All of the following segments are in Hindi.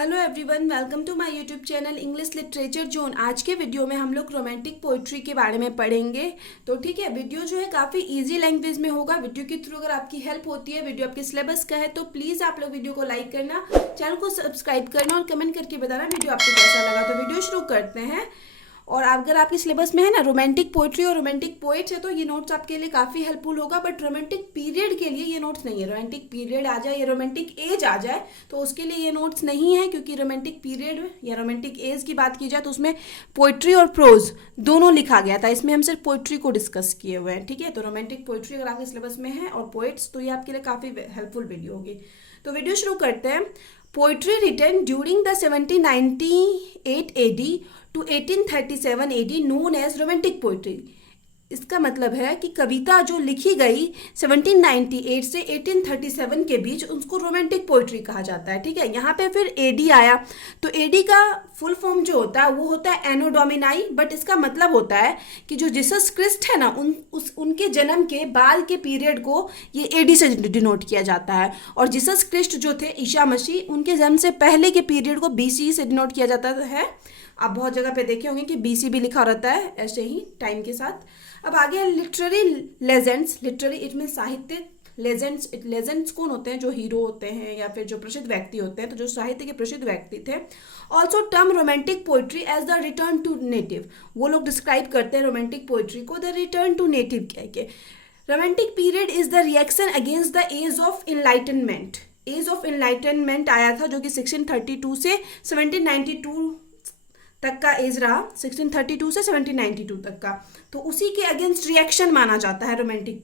Hello everyone, welcome to my YouTube channel English literature zone. आज के वीडियो में हम लोग रोमांटिक पोइट्री के बारे में पढ़ेंगे। तो ठीक है, वीडियो जो है काफ़ी इजी लैंग्वेज में होगा। वीडियो के थ्रू अगर आपकी हेल्प होती है, वीडियो आपके सिलेबस का है, तो प्लीज़ आप लोग वीडियो को लाइक करना, चैनल को सब्सक्राइब करना और कमेंट करके बताना वीडियो आपको कैसा लगा। तो वीडियो शुरू करते हैं। और अगर आपके सिलेबस में है ना रोमांटिक पोइट्री और रोमांटिक पोइट्स है तो ये नोट्स आपके लिए काफ़ी हेल्पफुल होगा। बट रोमांटिक पीरियड के लिए ये नोट्स नहीं है। रोमांटिक पीरियड आ जाए या रोमांटिक एज आ जाए तो उसके लिए ये नोट्स नहीं है, क्योंकि रोमांटिक पीरियड या रोमांटिक एज की बात की जाए तो उसमें पोइट्री और प्रोज दोनों लिखा गया था। इसमें हम सिर्फ पोइट्री को डिस्कस किए हुए हैं। ठीक है, तो रोमांटिक पोइट्री अगर आपके सिलेबस में है और पोइट्स, तो ये आपके लिए काफ़ी हेल्पफुल वीडियो होगी। तो वीडियो शुरू करते हैं। Poetry written during the 1798 AD to 1837 AD known as romantic poetry. इसका मतलब है कि कविता जो लिखी गई 1798 से 1837 के बीच, उसको रोमांटिक पोइट्री कहा जाता है। ठीक है, यहाँ पे फिर एडी आया, तो एडी का फुल फॉर्म जो होता है वो होता है एनो डोमिनाई। बट इसका मतलब होता है कि जो जीसस क्रिस्ट है ना, उनके जन्म के बाद के पीरियड को ये एडी से डिनोट किया जाता है। और जीसस क्रिस्ट जो थे, ईसा मसीह, उनके जन्म से पहले के पीरियड को बीसी से डिनोट किया जाता है। आप बहुत जगह पे देखे होंगे कि बीसी भी लिखा रहता है ऐसे ही टाइम के साथ। अब आगे literary legends. Literary it mean साहित्य। लेजेंड्स कौन होते हैं? जो हीरो होते हैं या फिर जो प्रसिद्ध व्यक्ति होते हैं। तो जो साहित्य के प्रसिद्ध व्यक्ति थे। Also term romantic poetry as the return to native. वो लोग डिस्क्राइब करते हैं रोमांटिक पोइट्री को द रिटर्न टू नेटिव कह के। Romantic period is the reaction against the age of enlightenment. Age of enlightenment आया था जो कि 1632 से 1792 तक का एज रहा। 1632 से 1792 तक का, तो उसी के अगेंस्ट रिएक्शन माना जाता है रोमांटिक,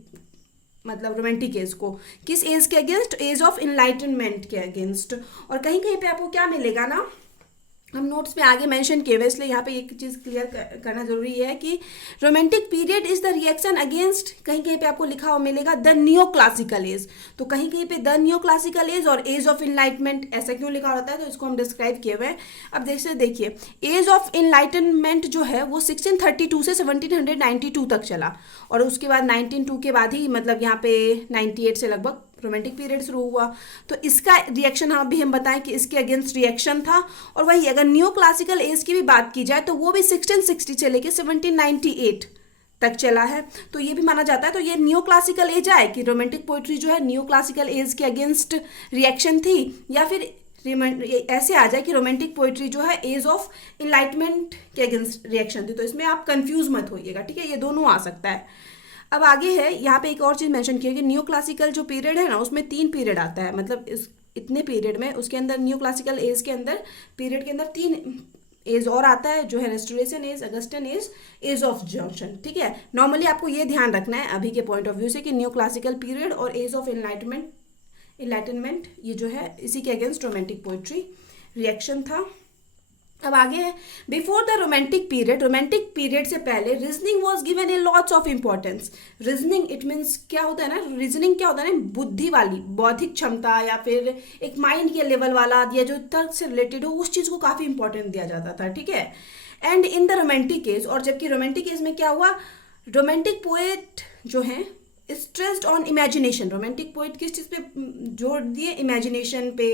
मतलब रोमांटिक एज को। किस एज के अगेंस्ट? एज ऑफ इनलाइटनमेंट के अगेंस्ट। और कहीं कहीं पे आपको क्या मिलेगा ना, हम नोट्स में आगे मेंशन किए हुए, इसलिए यहाँ पे एक चीज़ क्लियर करना जरूरी है कि romantic period is the reaction against, कहीं कहीं पे आपको लिखा हुआ मिलेगा द न्यू क्लासिकल एज। तो कहीं कहीं पे द न्यू क्लासिकल एज और एज ऑफ इनलाइटमेंट ऐसा क्यों लिखा होता है, तो इसको हम डिस्क्राइब किए हुए हैं। अब जैसे देखिए, एज ऑफ इनलाइटनमेंट जो है वो 1632 से 1792 तक चला। और उसके बाद 1902 के बाद ही, मतलब यहाँ पे 98 से लगभग रोमांटिक पीरियड शुरू हुआ। तो इसका रिएक्शन हम बताएं कि इसके अगेंस्ट रिएक्शन था। और वही अगर न्यू क्लासिकल एज की भी बात की जाए तो वो भी 1660 से लेके 1798 तक चला है। तो ये भी माना जाता है। तो ये न्यू क्लासिकल एज आए कि रोमांटिक पोइट्री जो है न्यू क्लासिकल एज के अगेंस्ट रिएक्शन थी, या फिर ऐसे आ जाए कि रोमांटिक पोइट्री जो है एज ऑफ इनलाइटमेंट के अगेंस्ट रिएक्शन थी। तो इसमें आप कंफ्यूज मत होइएगा। ठीक है, ये दोनों आ सकता है। अब आगे है, यहाँ पे एक और चीज़ मेंशन की है कि न्यू क्लासिकल जो पीरियड है ना, उसमें 3 पीरियड आता है। मतलब इतने पीरियड में, उसके अंदर न्यू क्लासिकल एज के अंदर, पीरियड के अंदर 3 एज और आता है, जो है restoration age, Augustan age, age of Johnson. ठीक है, नॉर्मली आपको ये ध्यान रखना है अभी के पॉइंट ऑफ व्यू से कि न्यू क्लासिकल पीरियड और एज ऑफ इनलाइटनमेंट ये जो है इसी के अगेंस्ट रोमांटिक पोइट्री रिएक्शन था। अब आगे है, बिफोर द रोमांटिक पीरियड से पहले reasoning was given A lots of importance. Reasoning it means क्या होता है ना, रीजनिंग क्या होता है ना, बुद्धि वाली, बौद्धिक क्षमता या फिर एक माइंड के लेवल वाला, या जो तर्क से रिलेटेड हो, उस चीज़ को काफ़ी इंपॉर्टेंट दिया जाता था। ठीक है, and in the romantic as, और जबकि रोमांटिक एज में क्या हुआ, रोमांटिक पोएट जो है stressed on imagination. Romantic poet किस चीज़ पे जोर दिए? इमेजिनेशन पे,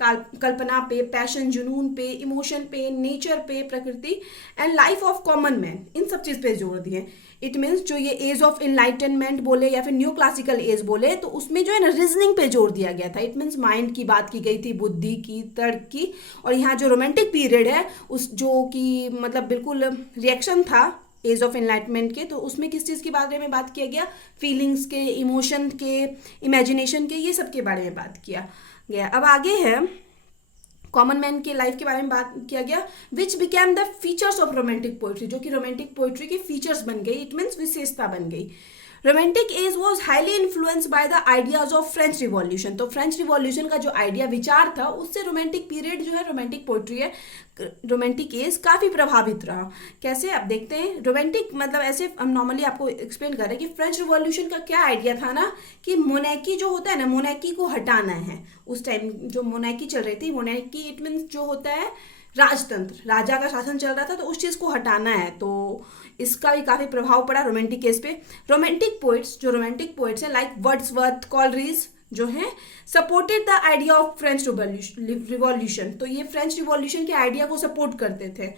कल्पना पे, पैशन, जुनून पे, इमोशन पे, नेचर पे, प्रकृति and life of common man, इन सब चीज़ पे जोर दिए। इट मीन्स जो ये एज ऑफ इनलाइटनमेंट बोले या फिर न्यू क्लासिकल एज बोले, तो उसमें जो है ना रीजनिंग पे जोर दिया गया था। इट मीन्स माइंड की बात की गई थी, बुद्धि की, तर्क की। और यहाँ जो रोमांटिक पीरियड है, उस जो कि मतलब बिल्कुल रिएक्शन था एज ऑफ इनलाइटमेंट के, तो उसमें किस चीज़ के बारे में बात किया गया? फीलिंग्स के, इमोशन के, इमेजिनेशन के, ये सब के बारे में बात किया गया। अब आगे है, कॉमन मैन के लाइफ के बारे में बात किया गया, which became the features of romantic poetry, जो कि रोमांटिक पोइट्री के फीचर्स बन गई। इट मीन्स विशेषता बन गई। Romantic as was highly influenced by the ideas of French revolution. तो फ्रेंच रिवॉल्यूशन का जो आइडिया, विचार था, उससे रोमांटिक पीरियड जो है, रोमांटिक पोइट्री है, रोमांटिक एज काफ़ी प्रभावित रहा। कैसे? आप देखते हैं। रोमांटिक मतलब ऐसे हम नॉर्मली आपको एक्सप्लेन कर रहे हैं कि फ्रेंच रिवॉल्यूशन का क्या आइडिया था ना, कि मोनैकी जो होता है ना, मोनैकी को हटाना है। उस टाइम जो मोनैकी चल रही थी, मोनैकी इट मीन्स जो होता है राजतंत्र, राजा का शासन चल रहा था, तो उस चीज़ को हटाना है। तो इसका भी काफ़ी प्रभाव पड़ा रोमांटिक एज पे। रोमांटिक पोइट्स, जो रोमांटिक पोइट्स हैं, लाइक वर्ड्सवर्थ, कॉलरीज, जो है supported the idea of French revolution, तो ये फ्रेंच रिवॉल्यूशन के आइडिया को सपोर्ट करते थे।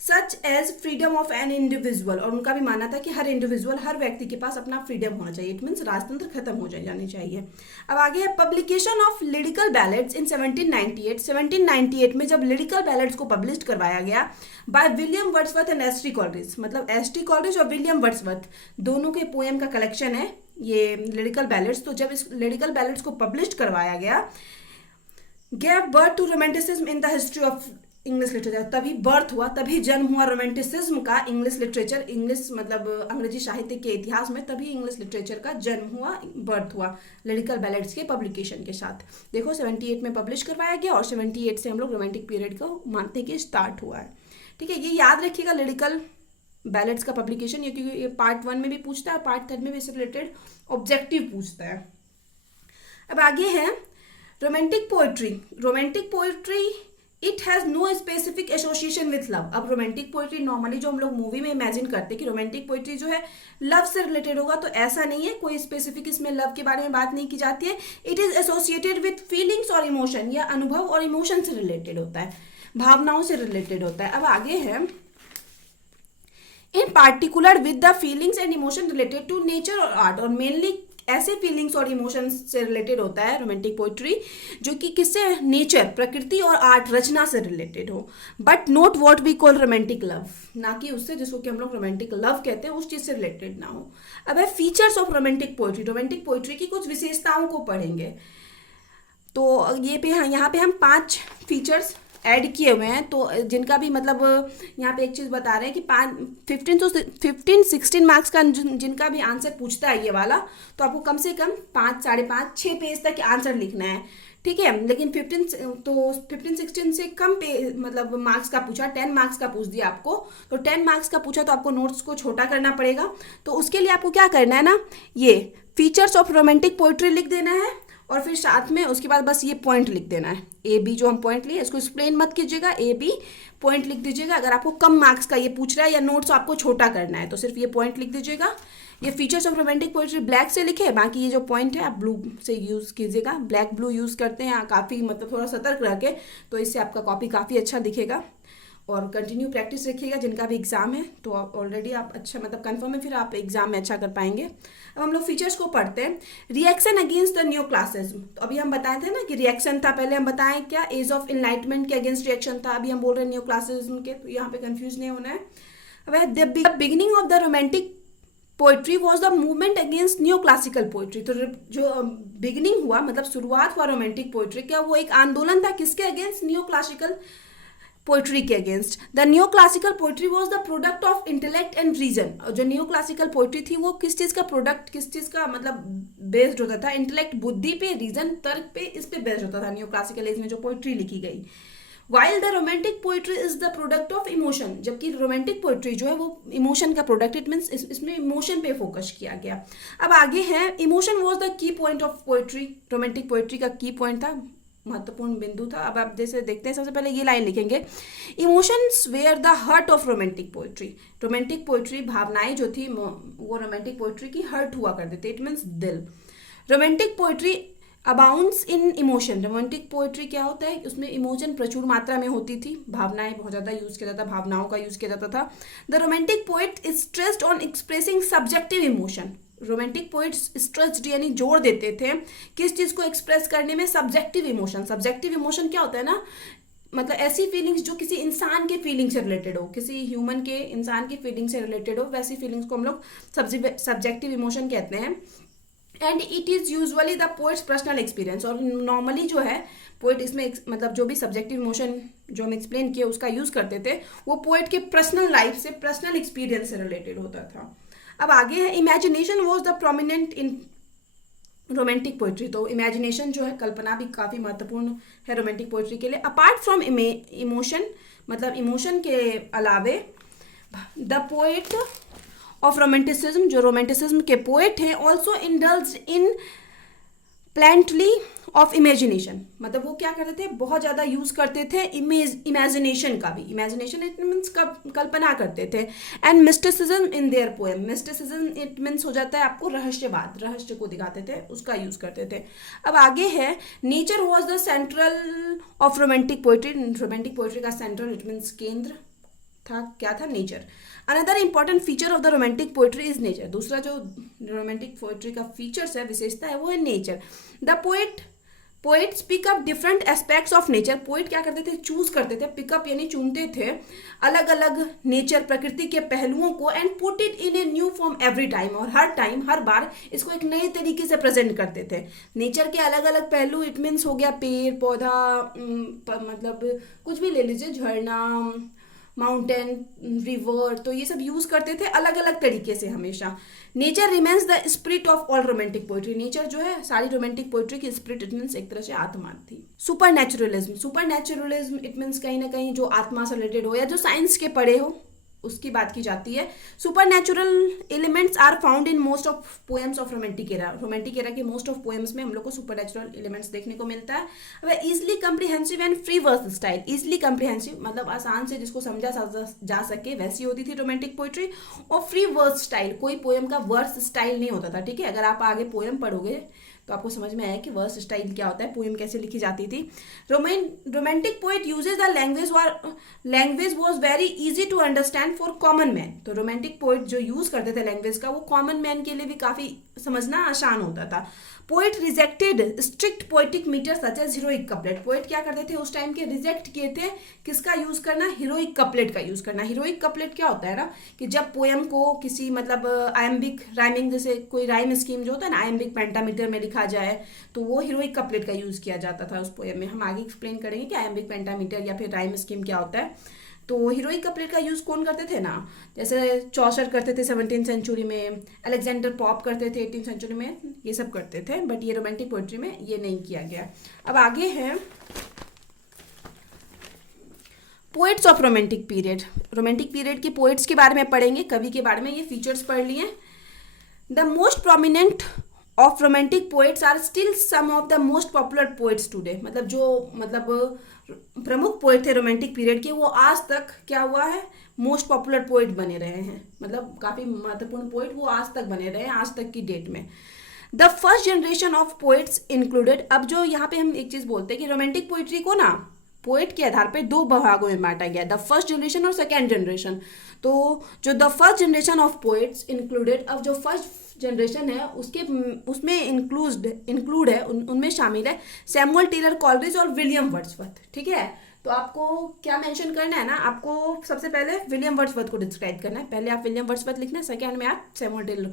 Such as freedom of an individual, और उनका भी मानना था कि हर इंडिविजुअल, हर व्यक्ति के पास अपना फ्रीडम होना चाहिए, इट मीन्स राजतंत्र खत्म हो जानी चाहिए। अब आगे है पब्लिकेशन ऑफ लिरिकल बैलेड्स इन 1798। 1798 में जब लिरिकल बैलेड्स को पब्लिश करवाया गया by William Wordsworth and S T Coleridge, मतलब एस टी कॉलरिज और विलियम वर्ड्सवर्थ दोनों के पोएम का कलेक्शन है ये लिरिकल बैलेड्स। तो जब इस लिरिकल बैलेड्स को पब्लिश करवाया गया, gave birth to romanticism in the history of English literature, तभी बर्थ हुआ, तभी जन्म हुआ रोमांटिसिज्म का इंग्लिश लिटरेचर, इंग्लिश मतलब अंग्रेजी साहित्य के इतिहास में तभी इंग्लिश लिटरेचर का जन्म हुआ, बर्थ हुआ लिरिकल बैलेड्स के पब्लिकेशन के साथ। देखो 78 में पब्लिश करवाया गया और 78 से हम लोग रोमांटिक पीरियड को मानते हैं कि स्टार्ट हुआ है। ठीक है, ये याद रखिएगा लिरिकल बैलेड्स का पब्लिकेशन, ये क्योंकि ये पार्ट 1 में भी पूछता है, पार्ट 3 में भी इससे रिलेटेड ऑब्जेक्टिव पूछता है। अब आगे है romantic poetry. Romantic poetry it has no specific association with love. अब रोमांटिक पोइट्री नॉर्मली जो हम लोग मूवी में इमेजिन करते हैं कि रोमांटिक पोइट्री जो है लव से रिलेटेड होगा, तो ऐसा नहीं है, कोई स्पेसिफिक इसमें लव के बारे में बात नहीं की जाती है। It is associated with feelings और इमोशन, या अनुभव और इमोशन से रिलेटेड होता है, भावनाओं से रिलेटेड होता है। अब आगे है in particular with the feelings and emotion related to nature और आर्ट, और मेनली ऐसे फीलिंग्स और इमोशंस से रिलेटेड होता है रोमांटिक पोइट्री जो कि किससे, नेचर, प्रकृति और आर्ट, रचना से रिलेटेड हो, but not what we call romantic love, ना कि उससे जिसको कि हम लोग रोमांटिक लव कहते हैं उस चीज़ से रिलेटेड ना हो। अब है features of romantic poetry. Romantic poetry की कुछ विशेषताओं को पढ़ेंगे, तो ये पे यहाँ पे हम 5 फीचर्स ऐड किए हुए हैं, तो जिनका भी मतलब यहाँ पे एक चीज़ बता रहे हैं कि 15-16 मार्क्स का जिनका भी आंसर पूछता है ये वाला, तो आपको कम से कम 5, 5.5, 6 पेज तक आंसर लिखना है। ठीक है, लेकिन 15-16 से कम पे मतलब मार्क्स का पूछा, 10 मार्क्स का पूछ दिया आपको, तो 10 मार्क्स का पूछा तो आपको नोट्स को छोटा करना पड़ेगा। तो उसके लिए आपको क्या करना है ना, ये फीचर्स ऑफ रोमांटिक पोइट्री लिख देना है, और फिर साथ में उसके बाद बस ये पॉइंट लिख देना है, ए बी जो हम पॉइंट लिए, इसको एक्सप्लेन मत कीजिएगा, ए बी पॉइंट लिख दीजिएगा। अगर आपको कम मार्क्स का ये पूछ रहा है या नोट्स आपको छोटा करना है तो सिर्फ ये पॉइंट लिख दीजिएगा। ये features of romantic poetry black से लिखे, बाकी ये जो पॉइंट है आप ब्लू से यूज़ कीजिएगा। ब्लैक ब्लू यूज़ करते हैं काफ़ी, मतलब थोड़ा सतर्क रह के, तो इससे आपका कॉपी काफ़ी अच्छा दिखेगा। और कंटिन्यू प्रैक्टिस रखिएगा, जिनका भी एग्जाम है तो ऑलरेडी आप अच्छा मतलब कंफर्म है, फिर आप एग्जाम में अच्छा कर पाएंगे। अब हम लोग फीचर्स को पढ़ते हैं। Reaction against the new classicism, तो अभी हम बताए थे ना कि रिएक्शन था, पहले हम बताएं क्या एज ऑफ इनलाइटमेंट के अगेंस्ट रिएक्शन था, अभी हम बोल रहे हैं न्यू क्लासिज्म के, तो यहाँ पे कंफ्यूज नहीं होना है। अब the beginning of the romantic poetry was the movement against new classical poetry, तो जो बिगिनिंग हुआ मतलब शुरुआत हुआ रोमांटिक पोइट्री क्या, वो एक आंदोलन था किसके अगेंस्ट, न्यू क्लासिकल पोइट्री के अगेंस्ट। The new classical poetry was the product of intellect and reason, और जो न्यू क्लासिकल पोइट्री थी वो किस चीज़ का प्रोडक्ट, किस चीज़ का मतलब बेस्ड होता था, इंटेलेक्ट, बुद्धि पे, रीजन, तर्क पे, इस पे बेस्ड होता था न्यू क्लासिकल एज में जो पोइट्री लिखी गई। While the romantic poetry is the product of emotion, जबकि रोमांटिक पोइट्री जो है वो इमोशन का प्रोडक्ट, इट मीन्स इसमें इमोशन पे फोकस किया गया। अब आगे है emotion was the key point of poetry, romantic poetry का की पॉइंट था, महत्वपूर्ण बिंदु था। अब आप जैसे देखते हैं, सबसे पहले ये लाइन लिखेंगे, emotions were the heart of romantic poetry. Romantic poetry, भावनाएं जो थी वो रोमांटिक पोइट्री की हर्ट हुआ करते थे, इट मीन्स दिल। Romantic poetry abounds in emotion, romantic poetry क्या होता है, उसमें इमोशन प्रचुर मात्रा में होती थी, भावनाएं बहुत ज़्यादा यूज़ किया जाता, भावनाओं का यूज़ किया जाता था। The romantic poet is stressed on expressing subjective emotion, romantic poets stressed यानी जोर देते थे किस चीज़ को एक्सप्रेस करने में, सब्जेक्टिव इमोशन। सब्जेक्टिव इमोशन क्या होता है ना, मतलब ऐसी फीलिंग्स जो किसी इंसान के फीलिंग से रिलेटेड हो, किसी ह्यूमन के, इंसान की फीलिंग से रिलेटेड हो, वैसी फीलिंग्स को हम लोग सब्जेक्टिव इमोशन कहते हैं। And it is usually the poets personal experience, और नॉर्मली जो है पोइट इसमें मतलब जो भी सब्जेक्टिव इमोशन जो हम एक्सप्लेन किए उसका यूज़ करते थे, वो पोइट के पर्सनल लाइफ से, पर्सनल एक्सपीरियंस से रिलेटेड होता था। अब आगे है imagination was the prominent in romantic poetry, तो इमेजिनेशन जो है, कल्पना भी काफ़ी महत्वपूर्ण है रोमांटिक पोइट्री के लिए। अपार्ट फ्रॉम इमोशन, मतलब इमोशन के अलावे द पोएट ऑफ रोमांटिसिज्म, जो रोमांटिसिज्म के पोएट हैं, also indulge in plenty of imagination, मतलब वो क्या करते थे, बहुत ज़्यादा यूज़ करते थे इमेजिनेशन का भी। इमेजिनेशन इट मीन्स कल्पना करते थे। And mysticism in their poem, mysticism it means हो जाता है आपको रहस्यवाद, रहस्य को दिखाते थे, उसका यूज़ करते थे। अब आगे है, nature was the central of romantic poetry. Romantic poetry का सेंट्रल इट मीन्स केंद्र था, क्या था, nature. Another important feature of the romantic poetry is nature. दूसरा जो रोमांटिक पोइट्री का फीचर्स है, विशेषता है, वो है nature. The poets pick up different aspects of nature. Poet क्या करते थे, चूज करते थे, पिकअप यानी चुनते थे अलग अलग नेचर, प्रकृति के पहलुओं को, and put it in a new form every time, और हर बार इसको एक नए तरीके से प्रेजेंट करते थे। नेचर के अलग अलग पहलू इट मीन्स हो गया पेड़ पौधा, मतलब कुछ भी ले लीजिए, झरना, माउंटेन, रिवर, तो ये सब यूज करते थे अलग अलग तरीके से हमेशा। Nature remains the spirit of all romantic poetry. Nature जो है सारी रोमांटिक पोइट्री की स्पिरिट इट मीन्स एक तरह से आत्मा थी। सुपर नेचुरलिज्म इट मीन्स कहीं ना कहीं जो आत्मा से रिलेटेड हो या जो साइंस के पढ़े हो उसकी बात की जाती है। Supernatural elements are found in most of poems of romantic era. Romantic era के मोस्ट ऑफ पोएम्स में हम लोग को सुपर नेचुरल एलिमेंट्स देखने को मिलता है। अब easily comprehensive and free verse style. Easily comprehensive मतलब आसान से जिसको समझा जा सके वैसी होती थी रोमांटिक पोइट्री। और फ्री वर्स स्टाइल, कोई पोएम का वर्स स्टाइल नहीं होता था, ठीक है। अगर आप आगे पोएम पढ़ोगे तो आपको समझ में आया कि वर्स स्टाइल क्या होता है, पोएम कैसे लिखी जाती थी। Romantic poet uses the language was very easy to understand for common man. तो रोमांटिक पोएट जो यूज करते थे लैंग्वेज का, वो कॉमन मैन के लिए भी काफी समझना आसान होता था। Poet rejected strict poetic meter such as heroic couplet. Poet क्या करते थे उस टाइम के, रिजेक्ट किए थे किसका यूज करना, हीरोइक कपलेट का यूज करना। हीरोइक कपलेट क्या होता है ना, कि जब पोएम को किसी मतलब आयम्बिक राइमिंग, जैसे कोई राइम स्कीम जो होता है ना, आयम्बिक पेंटामीटर में लिखा जाए तो वो हीरोइक कपलेट का यूज किया जाता था उस पोएम में। हम आगे एक्सप्लेन करेंगे कि आयम्बिक पेंटामीटर या फिर राइम स्कीम क्या होता है। तो हीरोइक कपलेट का यूज़ कौन करते थे ना, जैसे चौसर करते थे 17th सेंचुरी में, अलेक्जेंडर पॉप करते थे 18th सेंचुरी में, ये सब करते थे। बट ये रोमांटिक पोइट्री में ये नहीं किया गया। अब आगे है poets of romantic period. Romantic period के पोएट्स के बारे में पढ़ेंगे, कवि के बारे में, ये फीचर्स पढ़ लिए। The most prominent of romantic poets are still some of the most popular poets today. मतलब जो प्रमुख पोएट थे रोमांटिक पीरियड के, वो आज तक क्या हुआ है, मोस्ट पॉपुलर पोएट बने रहे हैं। मतलब काफी महत्वपूर्ण पोएट वो आज तक बने रहे हैं, आज तक की डेट में। The first generation of poets included. अब जो यहाँ पे हम एक चीज बोलते हैं कि रोमांटिक पोइट्री को ना पोएट के आधार पे दो भागों में बांटा गया, द फर्स्ट जनरेशन और सेकेंड जनरेशन। तो जो the first generation of poets included, अब जो फर्स्ट जनरेशन है उसमें इंक्लूड है, उनमें शामिल है सैमुअल टेलर कॉलरिज और विलियम वर्ड्सवर्थ, ठीक है। तो आपको क्या मेंशन करना है ना, आपको सबसे पहले विलियम वर्ड्सवर्थ को डिस्क्राइब करना है। पहले आप विलियम वर्ड्सवर्थ लिखना है, सेकंड में आप सैमुअल टेलर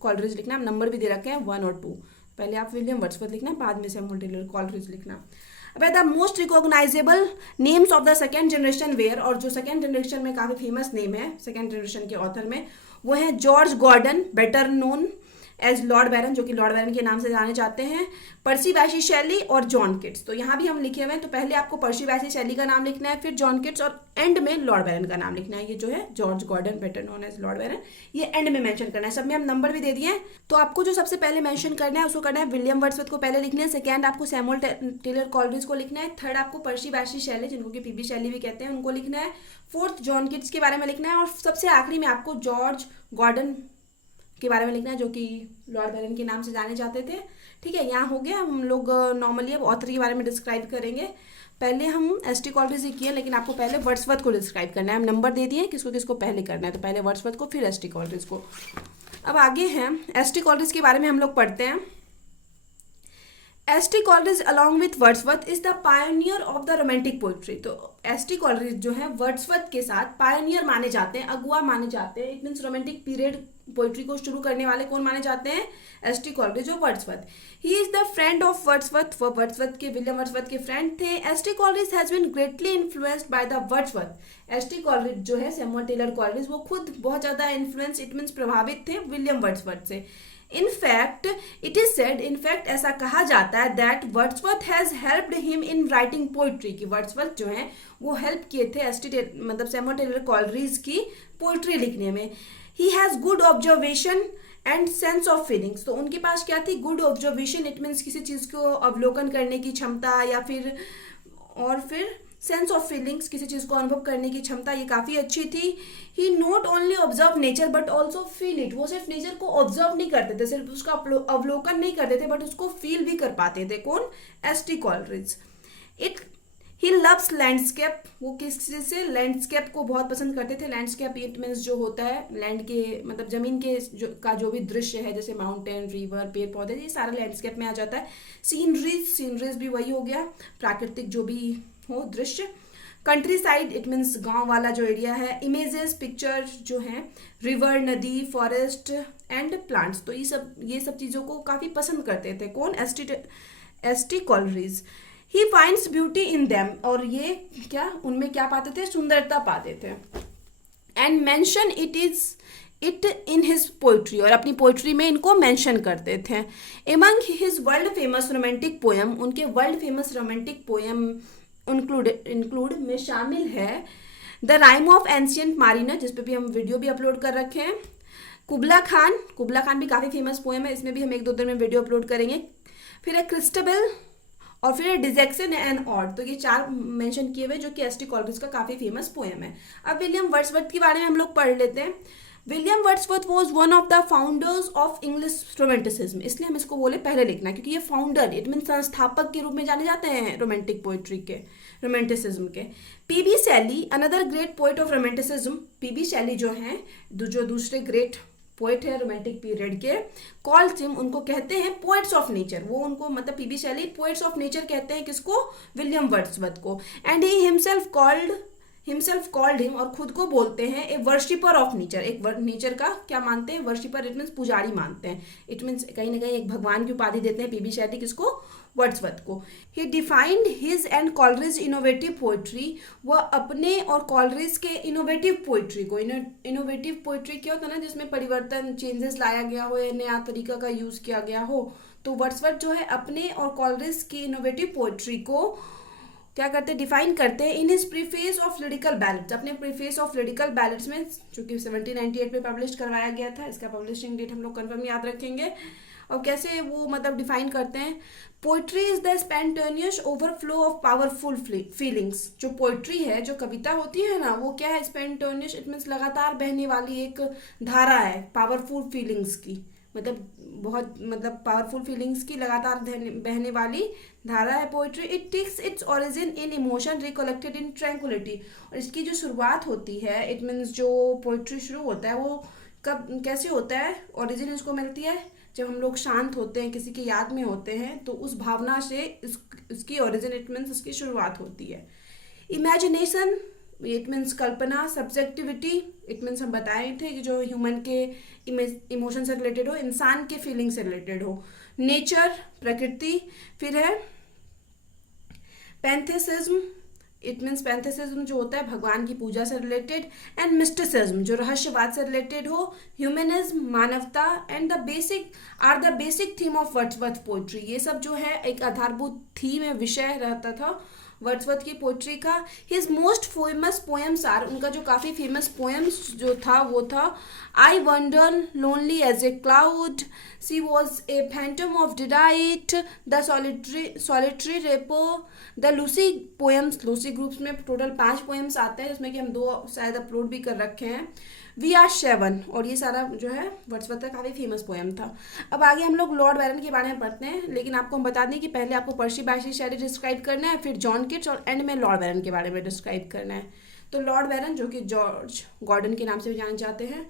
कॉलरिज लिखना है। नंबर भी दे रखे हैं 1 और 2। पहले आप विलियम वर्ड्सवर्थ लिखना है, बाद में सैमुअल टेलर कॉलरिज लिखना। अब the most recognizable names of the second generation were, और जो सेकेंड जनरेशन में काफी फेमस नेम है सेकेंड जनरेशन के ऑथर में, वो है George Gordon, better known as Lord Byron, जो कि लॉर्ड बैरन के नाम से जाने जाते हैं, पर्सी बायसी शैली और जॉन किट्स। तो यहाँ भी हम लिखे हुए हैं, तो पहले आपको पर्सी बायसी शैली का नाम लिखना है, फिर जॉन किट्स, और एंड में लॉर्ड बैरन का नाम लिखना है। ये जो है George Gordon, better known as Lord Byron, ये एंड में मेंशन करना है। सब में हम नंबर भी दे दिए हैं। तो आपको जो सबसे पहले मेंशन करना है उसको करना है विलियम वर्ड्सवर्थ को पहले लिखना है, सेकंड आपको सैमुअल टेलर कॉलरिज को लिखना है, थर्ड आपको पर्सी बायसी शैली, जिनको कि पीबी शैली भी कहते हैं, उनको लिखना है, फोर्थ जॉन किट्स के बारे में लिखना है, और सबसे आखिरी में आपको जॉर्ज गॉर्डन के बारे में लिखना है, जो कि लॉर्ड बैरन के नाम से जाने जाते थे, ठीक है। यहाँ हो गया। हम लोग नॉर्मली अब ऑथर के बारे में डिस्क्राइब करेंगे। पहले हम एस.टी. कॉलरिज ही किए, लेकिन आपको पहले वर्ड्सवर्थ को डिस्क्राइब करना है। हम नंबर दे दिए किसको किसको पहले करना है, तो पहले वर्ड्सवर्थ को फिर एस.टी. कॉलरिज को। अब आगे हैं एस.टी. कॉलरिज के बारे में हम लोग पढ़ते हैं। S T. Coleridge along with Wordsworth is the pioneer of the romantic poetry. तो एस.टी. कॉलरिज जो है वर्ड्सवर्थ के साथ पायोनियर माने जाते हैं, अगुआ माने जाते हैं। It means romantic period poetry को शुरू करने वाले कौन माने जाते हैं, एस.टी. कॉलरिज और Wordsworth. He is the friend of Wordsworth, वो वर्ड्सवर्थ के, विलियम वर्ड्सवर्थ के फ्रेंड थे। S T. Coleridge has been greatly influenced by the Wordsworth. S T. Coleridge जो है सैमुअल टेलर कॉलरिज, वो खुद बहुत ज्यादा इन्फ्लुएंस इट मीन्स प्रभावित थे विलियम वर्ड्सवर्थ से। In fact it is said, in fact ऐसा कहा जाता है that Wordsworth has helped him in writing poetry, कि वर्ड्सवर्थ जो है वो हेल्प किए थे मतलब सैमुअल टेलर कॉलरिज की पोइट्री लिखने में। He has good observation and sense of feelings. तो उनके पास क्या थी, गुड ऑब्जर्वेशन, इट मीन्स किसी चीज़ को अवलोकन करने की क्षमता, या फिर और फिर सेंस ऑफ फीलिंग्स, किसी चीज़ को अनुभव करने की क्षमता, ये काफ़ी अच्छी थी। He not only observe nature but also feel it. वो सिर्फ नेचर को ऑब्जर्व नहीं करते थे, सिर्फ उसका अवलोकन नहीं करते थे, बट उसको फील भी कर पाते थे। कौन? ST. Coleridge. It he loves landscape. वो किस चीज़ से? लैंडस्केप को बहुत पसंद करते थे। लैंडस्केप इट मीन्स जो होता है लैंड के मतलब जमीन के जो भी दृश्य है, जैसे माउंटेन, रिवर, पेड़ पौधे, ये सारा लैंडस्केप में आ जाता है। सीनरीज भी वही हो गया, प्राकृतिक जो भी हो दृश्य। कंट्री साइड इट मीन्स गांव वाला जो एरिया है। इमेजेस, पिक्चर जो हैं, रिवर, नदी, फॉरेस्ट एंड प्लांट्स। तो ये सब चीज़ों को काफ़ी पसंद करते थे। कौन? ST. Coleridge. He finds beauty in them. और ये क्या, उनमें क्या पाते थे? सुंदरता पाते थे। And mention it in his poetry. और अपनी पोइट्री में इनको मेंशन करते थे। Among his world famous romantic poem, उनके world famous romantic poem include में शामिल है the rime of ancient mariner, जिस पे भी हम वीडियो भी अपलोड कर रखे हैं। कुबला खान भी काफ़ी फेमस पोएम है, इसमें भी हम 1-2 दिन में वीडियो अपलोड करेंगे। फिर है क्रिस्टबेल, और फिर डिजेक्शन एंड ऑड। तो ये 4 मेंशन किए हुए जो कि एस.टी. कॉलरिज का काफ़ी फेमस पोएम है। अब विलियम वर्ड्सवर्थ के बारे में हम लोग पढ़ लेते हैं। William Wordsworth was one of the founders of English romanticism. इसलिए हम इसको बोले पहले लिखना, क्योंकि ये फाउंडर इट मीन संस्थापक के रूप में जाने जाते हैं रोमांटिक पोइट्री के, रोमांटिसिज्म के। P B. Shelley, another great poet of romanticism. P B. Shelley जो हैं, जो दूसरे ग्रेट पोइट है रोमांटिक पीरियड के, कॉल्ड हिम, उनको कहते हैं पोइट्स ऑफ नेचर। वो उनको मतलब पी.बी. शैली पोइट्स ऑफ नेचर कहते हैं किसको? विलियम वर्ड्सवर्थ को। And he himself called him, और खुद को बोलते हैं ए वर्शिपर ऑफ नेचर। एक नेचर का क्या मानते हैं? वर्शिपर इट मीन्स पुजारी मानते हैं। इट मीन्स कहीं ना कहीं एक भगवान की उपाधि देते हैं पी.बी. शैली किसको? वर्ड्सवर्थ को। He defined his and Coleridge innovative poetry. वह अपने और कॉलरिज के इनोवेटिव पोइट्री को, इनोवेटिव पोइट्री क्या होता है ना, जिसमें परिवर्तन, चेंजेस लाया गया हो या नया तरीका का यूज किया गया हो। तो वर्ड्सवर्थ जो है अपने और कॉलरिज की इनोवेटिव पोइट्री को क्या करते हैं? डिफाइन करते हैं in his preface of lyrical ballads. अपने प्रीफेस ऑफ लिरिकल बैलेट्स में, जो कि 1798 में पब्लिश करवाया गया था, इसका पब्लिशिंग डेट हम लोग कंफर्म याद रखेंगे। और कैसे वो मतलब डिफाइन करते हैं? Poetry is the spontaneous overflow of powerful feelings. जो पोइट्री है, जो कविता होती है ना, वो क्या है? स्पॉन्टेनियस इट मीन्स लगातार बहने वाली एक धारा है पावरफुल फीलिंग्स की, मतलब बहुत मतलब पावरफुल फीलिंग्स की लगातार बहने वाली धारा है poetry. It takes its origin in emotion recollected in tranquillity. और इसकी जो शुरुआत होती है, इट मीन्स जो पोइट्री शुरू होता है वो कब कैसे होता है? ओरिजिन इसको मिलती है जब हम लोग शांत होते हैं, किसी की याद में होते हैं, तो उस भावना से इसकी ओरिजिन इट मीन्स इसकी शुरुआत होती है। Imagination it means Kalpana. Subjectivity it means हम बताए थे कि जो ह्यूमन के इमोशन से रिलेटेड हो, इंसान के फीलिंग से रिलेटेड हो। नेचर प्रकृति। फिर है पैंथेसिज्म इट मीन्स पैंथेसिज्म जो होता है भगवान की पूजा से रिलेटेड। एंड मिस्टिसिज्म जो रहस्यवाद से रिलेटेड हो। ह्यूमनिज्म मानवता। And the basic theme of Wordsworth poetry. ये सब जो है एक आधारभूत थीम है, विषय रहता था वर्ड्सवर्थ की पोइट्री का। His most famous poems are, उनका जो काफ़ी फेमस पोएम्स जो था वो था I wander, lonely as a cloud, she was a phantom of delight, the solitary reaper, the Lucy poems. Lucy groups में टोटल 5 पोएम्स आते हैं, जिसमें कि हम 2 शायद अपलोड भी कर रखे हैं। वी आर 7, और ये सारा जो है वर्ड्सवर्थ का काफ़ी फेमस पोएम था। अब आगे हम लोग लॉर्ड बैरन के बारे में पढ़ते हैं, लेकिन आपको हम बता दें कि पहले आपको पर्सी बायशी शैली डिस्क्राइब करना है, फिर जॉन किट्स, और एंड में लॉर्ड बैरन के बारे में डिस्क्राइब करना है। तो लॉर्ड बैरन जो कि जॉर्ज गॉर्डन के नाम से भी जाने जाते हैं।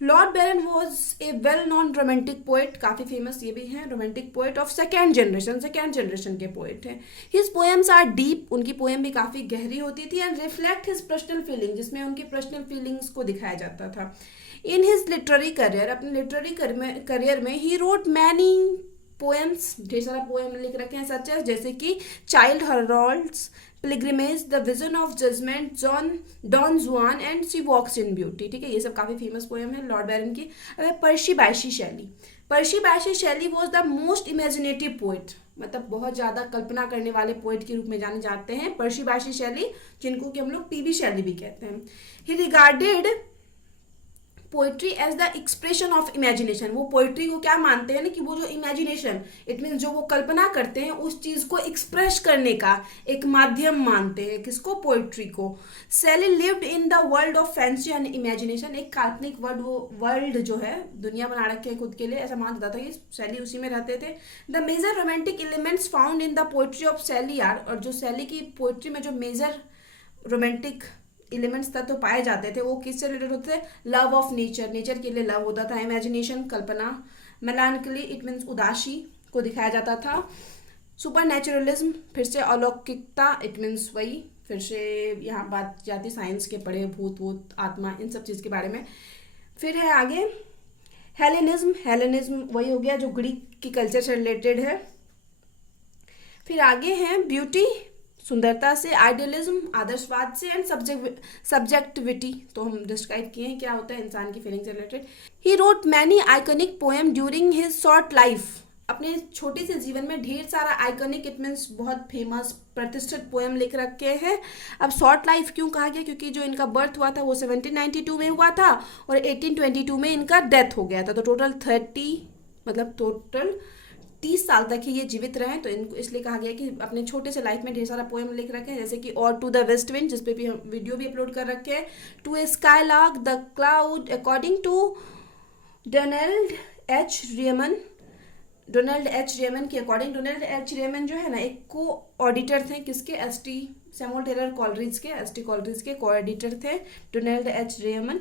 Lord Byron was a well known romantic poet, काफ़ी फेमस ये भी हैं, romantic poet of second generation के पोएट हैं। हिज पोएम्स आर डीप, उनकी पोएम भी काफ़ी गहरी होती थी। And reflect his personal feeling, जिसमें उनकी पर्सनल फीलिंग्स को दिखाया जाता था। इन हिज लिटरेरी करियर, अपने लिटरेरी करियर में ही रोट मैनी पोएम्स, ढेर सारा पोएम लिख रखे हैं, सच जैसे कि child Harold's, pilgrimage, the vision of judgment, Don Juan and she walks in beauty. ठीक है, ये सब काफ़ी फेमस पोएम है लॉर्ड बैरन की। Percy Bysshe Shelley was the most imaginative poet, मतलब बहुत ज़्यादा कल्पना करने वाले पोइट के रूप में जाने जाते हैं पर्सी बायशी शैली, जिनको कि हम लोग पी.बी. शैली भी कहते हैं। He regarded poetry as the expression of imagination. वो पोइट्री को क्या मानते हैं ना कि वो जो इमेजिनेशन, इट मीन्स जो वो कल्पना करते हैं उस चीज को एक्सप्रेस करने का एक माध्यम मानते हैं। किसको? पोइट्री को। शैली lived in the world of fancy and imagination. एक काल्पनिक वर्ल्ड जो है, दुनिया बना रखे है खुद के लिए, ऐसा माना जाता था कि शैली उसी में रहते थे। The major romantic elements found in the poetry of Shelley are, और जो शैली की पोइट्री में जो मेजर रोमांटिक एलिमेंट्स तत्व पाए जाते थे वो किससे रिलेटेड होते थे? लव ऑफ नेचर, नेचर के लिए लव होता था। इमेजिनेशन, कल्पना। मेलानकली, इट मीन्स उदासी को दिखाया जाता था। सुपर नेचुरलिज्म, फिर से अलौकिकता, इट मीन्स वही फिर से यहाँ बात जाती साइंस के पढ़े, भूत आत्मा, इन सब चीज़ के बारे में। फिर है आगे हेलेनिज्म, हेलेनिज्म वही हो गया जो ग्रीक की कल्चर से रिलेटेड है। फिर आगे है ब्यूटी, सुंदरता से। आइडियलिज्म, आदर्शवाद से। एंड सब्जेक्टिविटी, तो हम डिस्क्राइब किए हैं क्या होता है इंसान की फीलिंग से related. He wrote many iconic poem during his short life. अपने छोटे से जीवन में ढेर सारा आइकॉनिक, इट मीन्स बहुत फेमस प्रतिष्ठित पोएम लिख रखे हैं। अब शॉर्ट लाइफ क्यों कहा गया? क्योंकि जो इनका बर्थ हुआ था वो 1792 में हुआ था और 1822 में इनका डेथ हो गया था। तो टोटल 30 साल तक ही ये जीवित रहे। तो इनको इसलिए कहा गया कि अपने छोटे से लाइफ में ढेर सारा पोएम लिख रखे हैं, जैसे कि और टू द वेस्ट विंड, जिसपे भी हम वीडियो भी अपलोड कर रखे हैं। To a skylark, the cloud, according to Donald H Reiman. Donald H Reiman के अकॉर्डिंग, डोनाल्ड एच रेमन जो है ना एक को ऑडिटर थे किसके? एसटी सैमुअल टेलर कॉलरिज के, एसटी कॉलरिज के को ऑडिटर थे डोनाल्ड एच रेमन।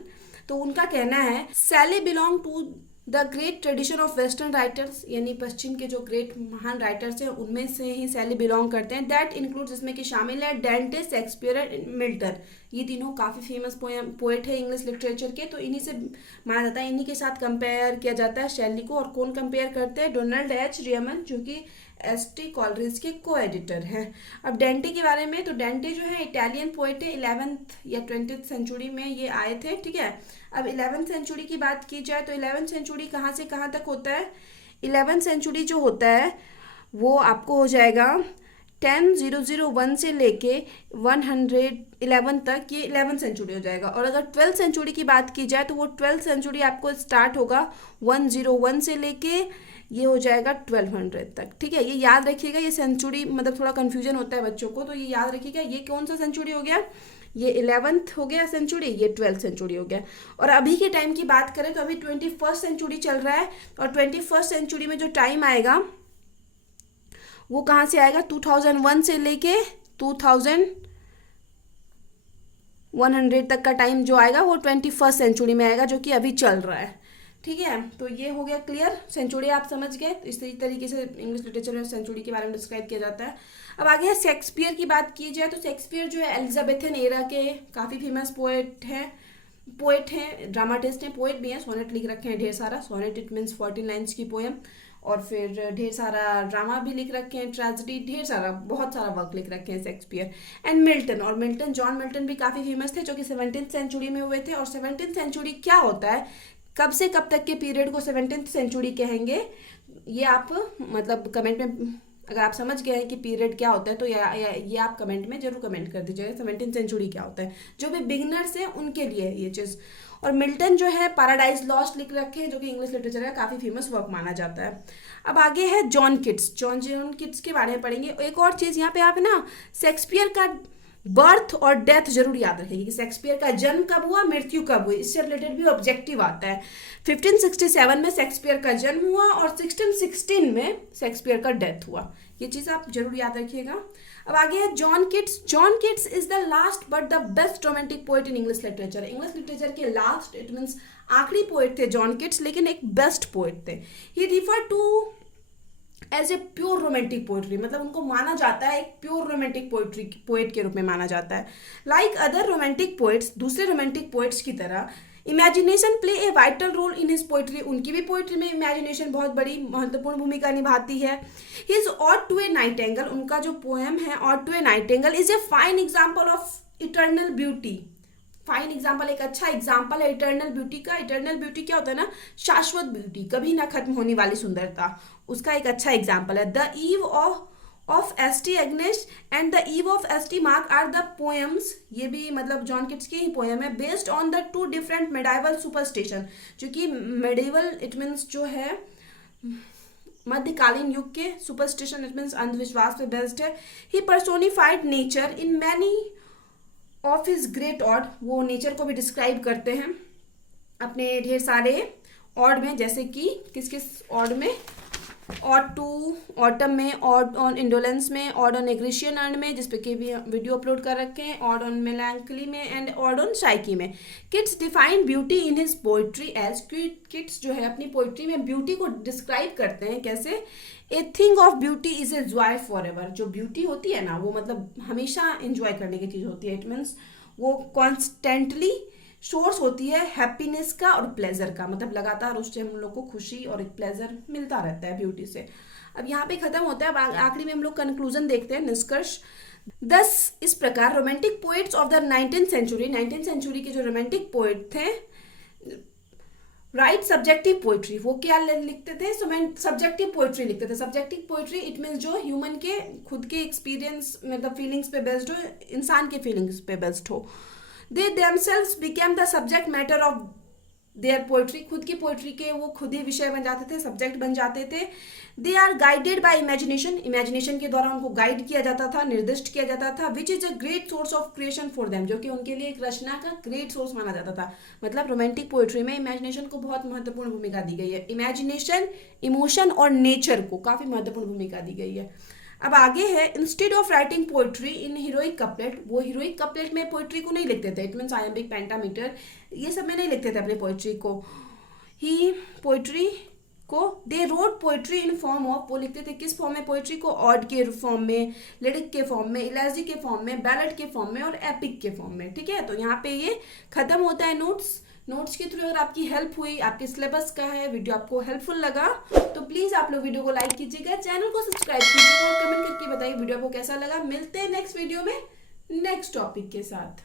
तो उनका कहना है Shelley belong to the great tradition of western writers, यानी पश्चिम के जो ग्रेट महान राइटर्स हैं उनमें से ही शैली बिलोंग करते हैं। दैट इंक्लूड, जिसमें कि शामिल है डेंटे, शेक्सपियर एंड मिल्टन। ये तीनों काफ़ी फेमस पोएट है इंग्लिश लिटरेचर के। तो इन्हीं से माना जाता है, इन्हीं के साथ कंपेयर किया जाता है शैली को। और कौन कंपेयर करते हैं? डोनाल्ड एच रेमन, जो कि एसटी कॉलरिज के को एडिटर हैं। अब डेंटे के बारे में, तो डेंटे जो है इटालियन पोएट है, 11th या 20th सेंचुरी में ये आए थे, ठीक है। अब 11th सेंचुरी की बात की जाए तो 11th सेंचुरी कहाँ से कहाँ तक होता है? 11th सेंचुरी जो होता है वो आपको हो जाएगा 1001 से लेके 111 तक, ये 11th सेंचुरी हो जाएगा। और अगर 12th सेंचुरी की बात की जाए तो वो 12th सेंचुरी आपको स्टार्ट होगा 101 से लेके ये हो जाएगा 1200 तक, ठीक है। ये याद रखिएगा, ये सेंचुरी मतलब थोड़ा कन्फ्यूजन होता है बच्चों को, तो ये याद रखिएगा। ये कौन सा सेंचुरी हो गया? ये 11th हो गया सेंचुरी, ये 12th सेंचुरी हो गया। और अभी के टाइम की बात करें तो अभी 21st सेंचुरी चल रहा है। और 21st सेंचुरी में जो टाइम आएगा वो कहाँ से आएगा? 2001 से लेके 2100 तक का टाइम जो आएगा वो 21st सेंचुरी में आएगा, जो कि अभी चल रहा है, ठीक है। तो ये हो गया क्लियर, सेंचुरी आप समझ गए। तो इसी तरीके से इंग्लिश लिटरेचर में सेंचुरी के बारे में डिस्क्राइब किया जाता है। अब आगे है शेक्सपियर की बात की जाए तो शेक्सपियर जो है एलिजाबेथन एरा के काफ़ी फेमस पोएट हैं, ड्रामाटिस्ट हैं, पोएट भी हैं। सोनेट लिख रखे हैं ढेर सारा, सोनेट इट मीन्स 14 लाइन्स की पोएम। और फिर ढेर सारा ड्रामा भी लिख रखे हैं, ट्रेजेडी, ढेर सारा बहुत सारा वर्क लिख रखे हैं शेक्सपियर। एंड मिल्टन, और मिल्टन, जॉन मिल्टन भी काफ़ी फेमस थे, जो कि 17th सेंचुरी में हुए थे। और 17th सेंचुरी क्या होता है, कब से कब तक के पीरियड को 17th सेंचुरी कहेंगे, ये आप मतलब कमेंट में अगर आप समझ गए हैं कि पीरियड क्या होता है तो ये आप कमेंट में जरूर कमेंट कर दीजिएगा 17th सेंचुरी क्या होता है। जो भी बिगिनर्स हैं उनके लिए ये चीज़। और मिल्टन जो है पैराडाइज लॉस्ट लिख रखे हैं, जो कि इंग्लिश लिटरेचर का काफ़ी फेमस वर्क माना जाता है। अब आगे है जॉन किट्स, जॉन किट्स के बारे में पढ़ेंगे। एक और चीज़ यहाँ पे आप ना शेक्सपियर का बर्थ और डेथ जरूर याद रखेंगे कि शेक्सपियर का जन्म कब हुआ, मृत्यु कब हुई, इससे रिलेटेड भी ऑब्जेक्टिव आता है। 1567 में शेक्सपियर का जन्म हुआ और 1616 में शेक्सपियर का डेथ हुआ, ये चीज़ आप जरूर याद रखिएगा। अब आगे है John Keats. John Keats is the last but the best romantic poet in English literature. English literature के लास्ट, इट मीन्स आखिरी पोएट थे जॉन किट्स, लेकिन एक बेस्ट पोएट थे। He refer to as a pure romantic poetry, मतलब उनको माना जाता है एक प्योर रोमांटिक पोएट के रूप में माना जाता है। लाइक अदर रोमांटिक पोएट्स, दूसरे रोमांटिक पोएट्स की तरह imagination play a vital role in his poetry. उनकी भी पोइट्री में इमेजिनेशन बहुत बड़ी महत्वपूर्ण भूमिका निभाती है। His ode to a nightingale, उनका जो पोएम है ode to a nightingale is a fine example of eternal beauty. Fine example, एक अच्छा एग्जाम्पल है इटर्नल ब्यूटी का। इटर्नल ब्यूटी क्या होता है ना, शाश्वत ब्यूटी, कभी ना खत्म होने वाली सुंदरता, उसका एक अच्छा एग्जाम्पल है। The eve of S T. Agnes and the eve of S T. Mark are the poems, ये भी मतलब जॉन किट्स की ही पोएम है, based on the two different medieval superstition, जो कि मेडिवल इट मीन्स जो है मध्यकालीन युग के, सुपरस्टिशन इट मीन्स अंधविश्वास पे बेस्ड है। He personified nature in many of his great ode, वो नेचर को भी डिस्क्राइब करते हैं अपने ढेर सारे ऑड में, जैसे कि किस किस ऑड में, ऑड टू ऑटम में, ऑड ऑन इंडोलेंस में, ऑड ऑन एग्रीशियन अर्न में, जिस पे कि भी वीडियो अपलोड कर रखे हैं, ऑड ऑन मेलांकली में एंड ऑड ऑन साइकी में। Keats define beauty in his poetry as, Keats जो है अपनी पोइट्री में ब्यूटी को डिस्क्राइब करते हैं कैसे, a thing of beauty is a joy for ever, जो ब्यूटी होती है ना वो मतलब हमेशा इंजॉय करने की चीज़ होती है, इट मीन्स वो कॉन्स्टेंटली सोर्स होती है हैप्पीनेस का और प्लेजर का, मतलब लगातार उससे हम लोग को खुशी और एक प्लेजर मिलता रहता है ब्यूटी से। अब यहाँ पे खत्म होता है, अब आखिरी में हम लोग कंक्लूजन देखते हैं, निष्कर्ष। दस इस प्रकार romantic poets of the 19th century, 19th century के जो रोमांटिक पोइट थे, राइट सब्जेक्टिव पोइट्री, वो क्या लिखते थे, सब्जेक्टिव पोइट्री लिखते थे। सब्जेक्टिव पोइट्री इट मीन्स जो ह्यूमन के खुद के एक्सपीरियंस मतलब फीलिंग्स पे बेस्ड हो, इंसान के फीलिंग्स पे बेस्ड हो। They themselves became the subject matter of their poetry, खुद की पोइट्री के वो खुद ही विषय बन जाते थे, सब्जेक्ट बन जाते थे। They are guided by imagination, imagination के द्वारा उनको गाइड किया जाता था, निर्दिष्ट किया जाता था, which is a great source of creation for them, जो कि उनके लिए एक रचना का ग्रेट सोर्स माना जाता था। मतलब रोमांटिक पोइट्री में इमेजिनेशन को बहुत महत्वपूर्ण भूमिका दी गई है, इमेजिनेशन, इमोशन और नेचर को काफ़ी महत्वपूर्ण भूमिका दी गई है। अब आगे है, instead of writing poetry in heroic couplet, वो हीरोइक कपलेट में पोइट्री को नहीं लिखते थे, इट मीन्स आयम्बिक, पेंटामीटर, ये सब में नहीं लिखते थे अपनी पोइट्री को, ही पोइट्री को they wrote poetry in form of, वो लिखते थे किस फॉर्म में पोइट्री को, ऑड के फॉर्म में, लिरिक के फॉर्म में, इलेजी के फॉर्म में, बैलेट के फॉर्म में और एपिक के फॉर्म में। ठीक है, तो यहाँ पे ये खत्म होता है नोट्स के थ्रू। अगर आपकी हेल्प हुई, आपके सिलेबस का है, वीडियो आपको हेल्पफुल लगा तो प्लीज आप लोग वीडियो को लाइक कीजिएगा, चैनल को सब्सक्राइब कीजिएगा और कमेंट करके बताइए वीडियो आपको कैसा लगा। मिलते हैं नेक्स्ट वीडियो में नेक्स्ट टॉपिक के साथ।